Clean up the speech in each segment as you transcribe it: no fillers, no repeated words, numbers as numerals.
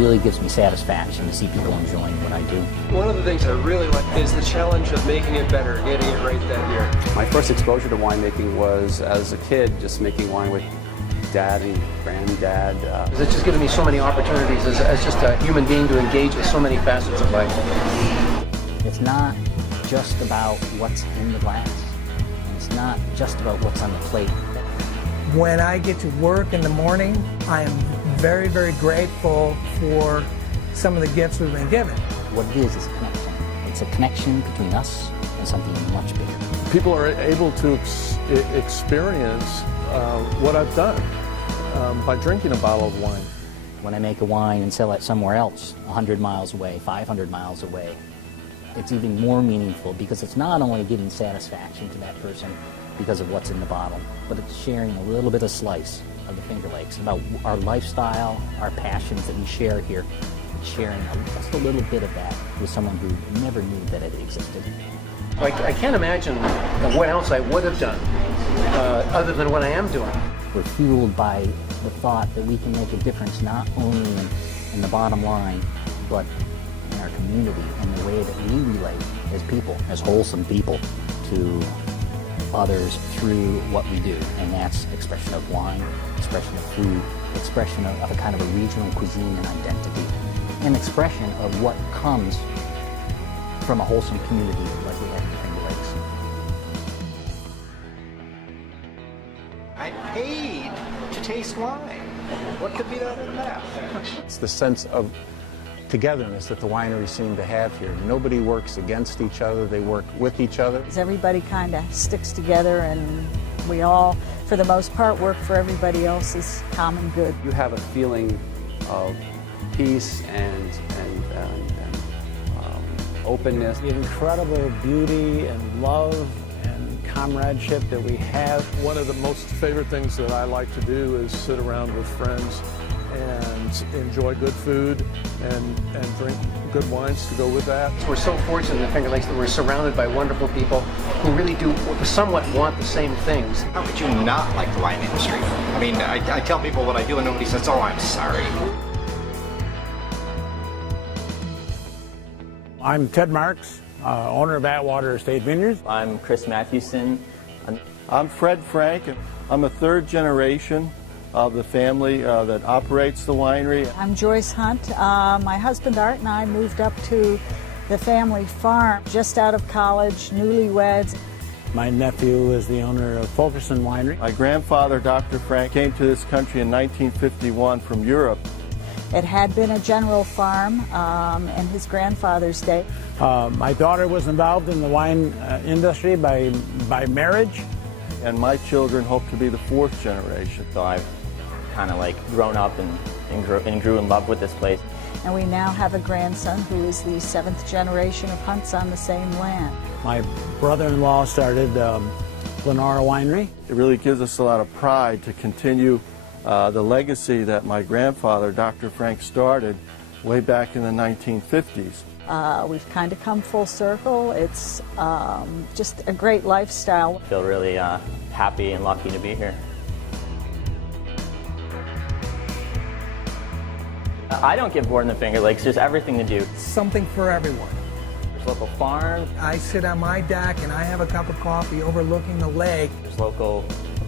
really gives me satisfaction to see people enjoying what I do. One of the things I really like is the challenge of making it better, getting it right that year. My first exposure to winemaking was as a kid, just making wine with Dad and Granddad. It's just given me so many opportunities as just a human being to engage with so many facets of life. It's not just about what's in the glass. It's not just about what's on the plate. When I get to work in the morning, I am very, very grateful for some of the gifts we've been given. What it is a connection. It's a connection between us and something much bigger. People are able to experience what I've done by drinking a bottle of wine. When I make a wine and sell it somewhere else, 100 miles away, 500 miles away, it's even more meaningful because it's not only giving satisfaction to that person because of what's in the bottle, but it's sharing a little bit of slice of the Finger Lakes, about our lifestyle, our passions that we share here, and sharing just a little bit of that with someone who never knew that it existed. I can't imagine what else I would have done other than what I am doing. We're fueled by the thought that we can make a difference not only in the bottom line, but in our community and the way that we relate as people, as wholesome people, to others through what we do. And that's expression of wine, expression of food, expression of a kind of a regional cuisine and identity, and expression of what comes from a wholesome community like we have in the Finger Lakes. I paid to taste wine. What could be better than that? It's the sense of togetherness that the wineries seem to have here. Nobody works against each other, they work with each other. Everybody kind of sticks together, and we all, for the most part, work for everybody else's common good. You have a feeling of peace and openness. The incredible beauty and love and comradeship that we have. One of the most favorite things that I like to do is sit around with friends and enjoy good food and drink good wines to go with that. We're so fortunate in the Finger Lakes that we're surrounded by wonderful people who really do somewhat want the same things. How could you not like the wine industry? I mean, I tell people what I do and nobody says, oh, I'm sorry. I'm Ted Marks, owner of Atwater Estate Vineyards. I'm Chris Matthewson. I'm Fred Frank. I'm a third generation of the family that operates the winery. I'm Joyce Hunt. My husband Art and I moved up to the family farm just out of college, newlyweds. My nephew is the owner of Fulkerson Winery. My grandfather, Dr. Frank, came to this country in 1951 from Europe. It had been a general farm in his grandfather's day. My daughter was involved in the wine industry by marriage. And my children hope to be the fourth generation. So I've kind of like grown up and grew in love with this place. And we now have a grandson who is the 7th generation of hunts on the same land. My brother-in-law started Glenora Winery. It really gives us a lot of pride to continue the legacy that my grandfather, Dr. Frank, started way back in the 1950s. We've kind of come full circle. It's just a great lifestyle. I feel really happy and lucky to be here. I don't get bored in the Finger Lakes. There's everything to do. Something for everyone. There's local farms. I sit on my deck and I have a cup of coffee overlooking the lake. There's local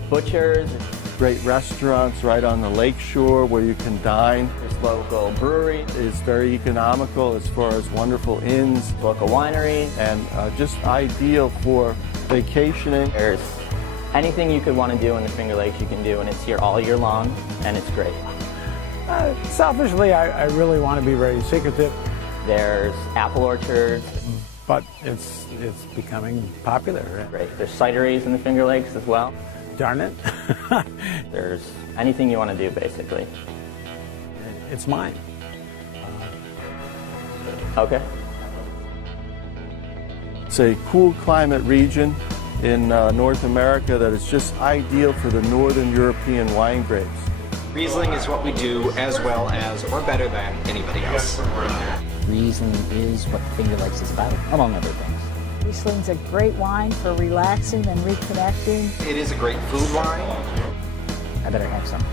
butchers. Great restaurants right on the lake shore where you can dine. There's local brewery. It's very economical as far as wonderful inns. Local winery. And just ideal for vacationing. There's anything you could want to do in the Finger Lakes you can do, and it's here all year long, and it's great. Selfishly, I really want to be very secretive. There's apple orchards. But it's becoming popular. Great. There's cideries in the Finger Lakes as well. Darn it. There's anything you want to do, basically. It's mine. Okay. It's a cool climate region in North America that is just ideal for the Northern European wine grapes. Riesling is what we do as well as, or better than, anybody else. Riesling is what the Finger Lakes is about, among other things. Riesling's a great wine for relaxing and reconnecting. It is a great food wine. I better have some.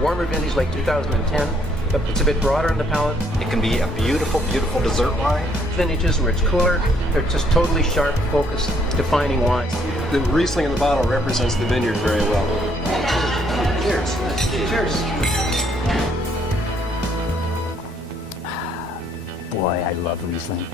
Warmer vintage like 2010 It's a bit broader in the palate. It can be a beautiful, beautiful dessert wine. Vintages where it's cooler, they're just totally sharp, focused, defining wines. The Riesling in the bottle represents the vineyard very well. Cheers. Cheers. Boy, I love Riesling.